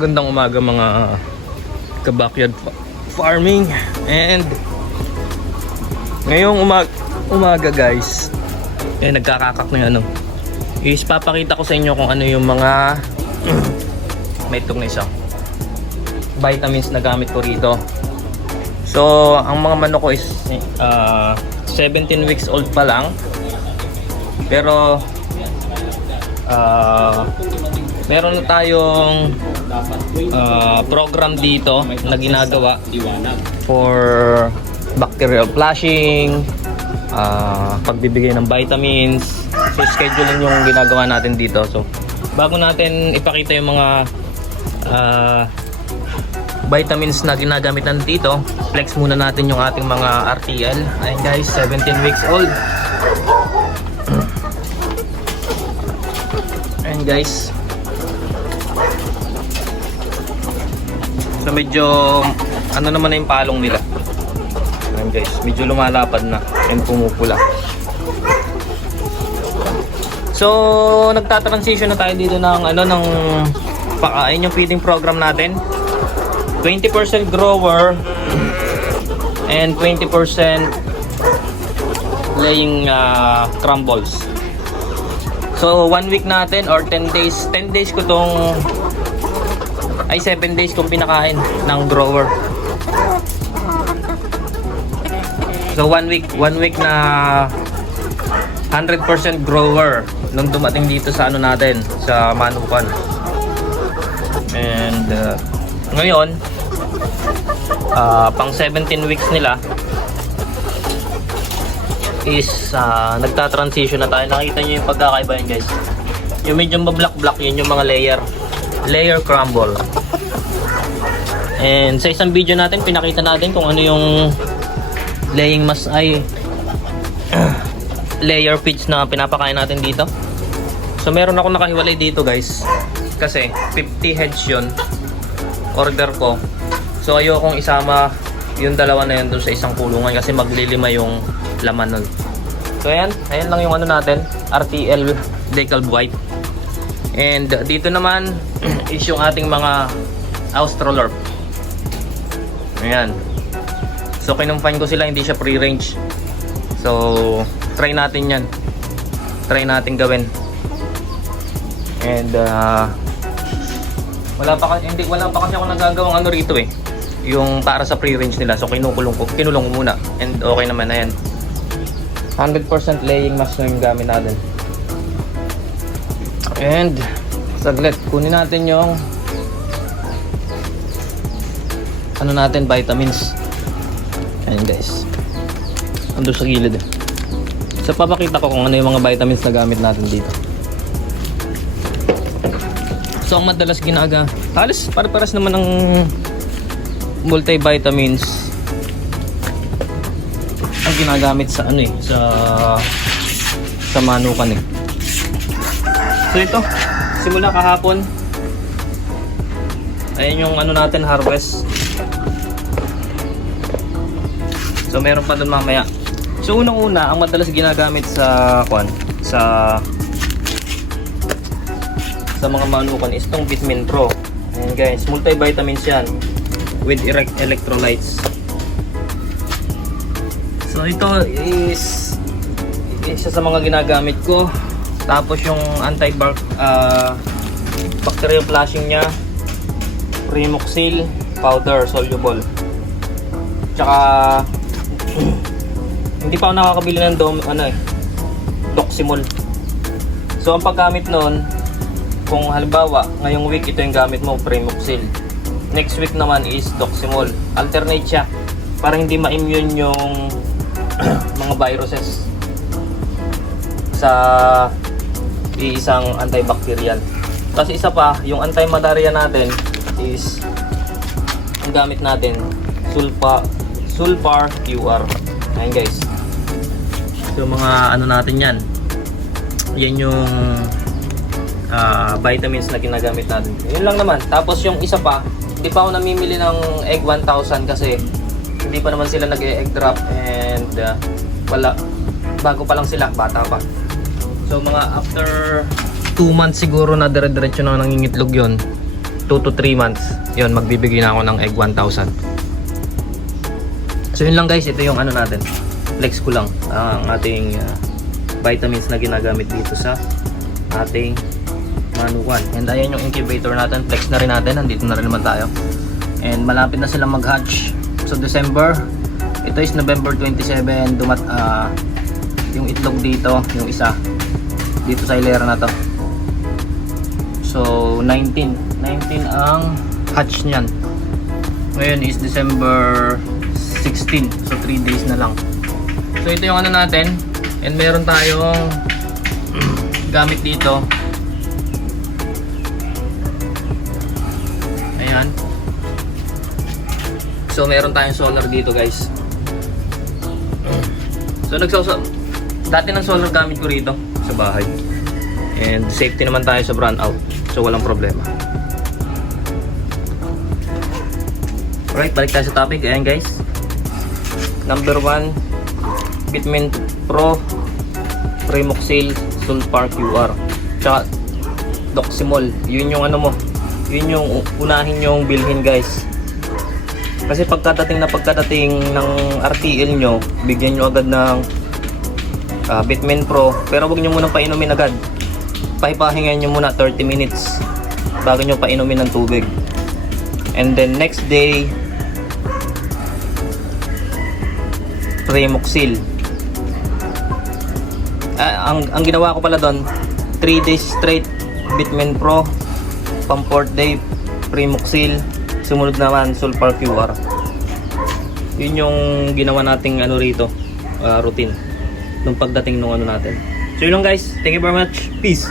Magandang umaga mga ka-backyard farming. And ngayong umaga guys, nagkakakak na yung ano, is papakita ko sa inyo kung ano yung mga may itong isa vitamins na gamit ko rito. So ang mga manok ko is 17 weeks old pa lang, pero meron na tayong program dito na ginagawa for bacterial flushing, pagbibigay ng vitamins. So scheduling yung ginagawa natin dito. So bago natin ipakita yung mga vitamins na ginagamit natin dito, flex muna natin yung ating mga RTL. Ayun guys, 17 weeks old. Ayun guys. So medyo ano naman na yung palong nila. Ayun guys, medyo lumalapad na and pumupula. So nagta-transition na tayo dito ng ano, ng pakain yung feeding program natin. 20% grower and 20% laying crumbles. So 1 week natin or 10 days ko tong 7 days kong pinakain ng grower. So 1 week na 100% grower nung dumating dito sa ano natin, sa manukan. And ngayon pang 17 weeks nila is nagta-transition na tayo. Nakita nyo yung pagkakaiba yan guys. Yung medyo black yun yung mga layer crumble. And sa isang video natin pinakita natin kung ano yung laying layer feeds na pinapakain natin dito. So meron ako nakahiwalay dito guys, kasi 50 heads yun order ko. So ayokong isama yung dalawa na yun doon sa isang kulungan kasi maglilima yung laman nun. So ayan lang yung ano natin, RTL Decal White. And dito naman is yung ating mga Australorp. Ayan. So kinumpan ko sila, hindi siya free range. So try natin yan. Try natin gawin. And wala pa kasi ako nagagawang ano rito yung para sa free range nila. So kinulong ko muna and okay naman na yan. 100% laying mask na yung gamit natin. And saglit, kunin natin yung ano natin, vitamins. Ayan guys, ando sa gilid. So papakita ko kung ano yung mga vitamins na gamit natin dito. So ang madalas halos para-paras naman ng multivitamins ang ginagamit sa ano sa manukan . So ito, simula kahapon, ayan yung ano natin, harvest. So meron pa dun mamaya. So unang-una, ang madalas ginagamit sa mga manukan is itong Vitamin Pro. Ayan guys, multivitamins yan with electrolytes. So ito is isa sa mga ginagamit ko. Tapos yung bacterial flushing nya, Primoxil powder soluble. Tsaka hindi pa ako nakakabili ng Doximol. So ang paggamit noon, kung halimbawa ngayong week ito yung gamit mo, Primoxil, next week naman is Doximol. Alternate siya para hindi ma-immune yung mga viruses sa isang antibacterial. Kasi isa pa, yung anti-malaria natin is ang gamit natin, Sulfar QR. Ayan guys. So mga ano natin yan yung vitamins na ginagamit natin. Yun lang naman. Tapos yung isa pa, hindi pa ako namimili ng egg 1000 kasi hindi pa naman sila nag-egg drop and bago pa lang sila, bata pa. So mga after 2 months siguro na dire-diretso na nangingitlog yun, 2 to 3 months, yun, magbibigay na ako ng egg 1,000. So yun lang guys, ito yung ano natin, flex ko lang ang ating vitamins na ginagamit dito sa ating manukan. And ayan yung incubator natin, flex na rin natin, nandito na rin naman tayo. And malapit na silang mag-hatch. So December, ito is November 27, yung itlog dito, yung isa dito sa hilera na to. So 19 ang hatch niyan. Ngayon is December 16, so 3 days na lang. So ito yung ano natin, and meron tayong gamit dito. Ayan. So meron tayong solar dito guys. So dati ng solar gamit ko rito sa bahay. And safety naman tayo sa brownout, so walang problema. Alright, balik tayo sa topic. Ayan guys, number 1, Bitmin Pro Primoxil Sulfar QR tsaka Doximol. Yun yung ano mo, yun yung unahin yung bilhin guys. Kasi pagkadating ng RTL nyo, bigyan nyo agad ng Bitmin Pro, pero huwag nyo munang painumin agad. Pahipahingan nyo muna 30 minutes bago nyo painumin ng tubig. And then next day, Primoxil. Ang ginawa ko pala doon, 3 days straight Bitmin Pro, pang 4th day Primoxil, sumunod naman Sulfar QR. Yun yung ginawa nating ano rito, routine nung pagdating nung ano natin. So yun lang guys, thank you very much, peace.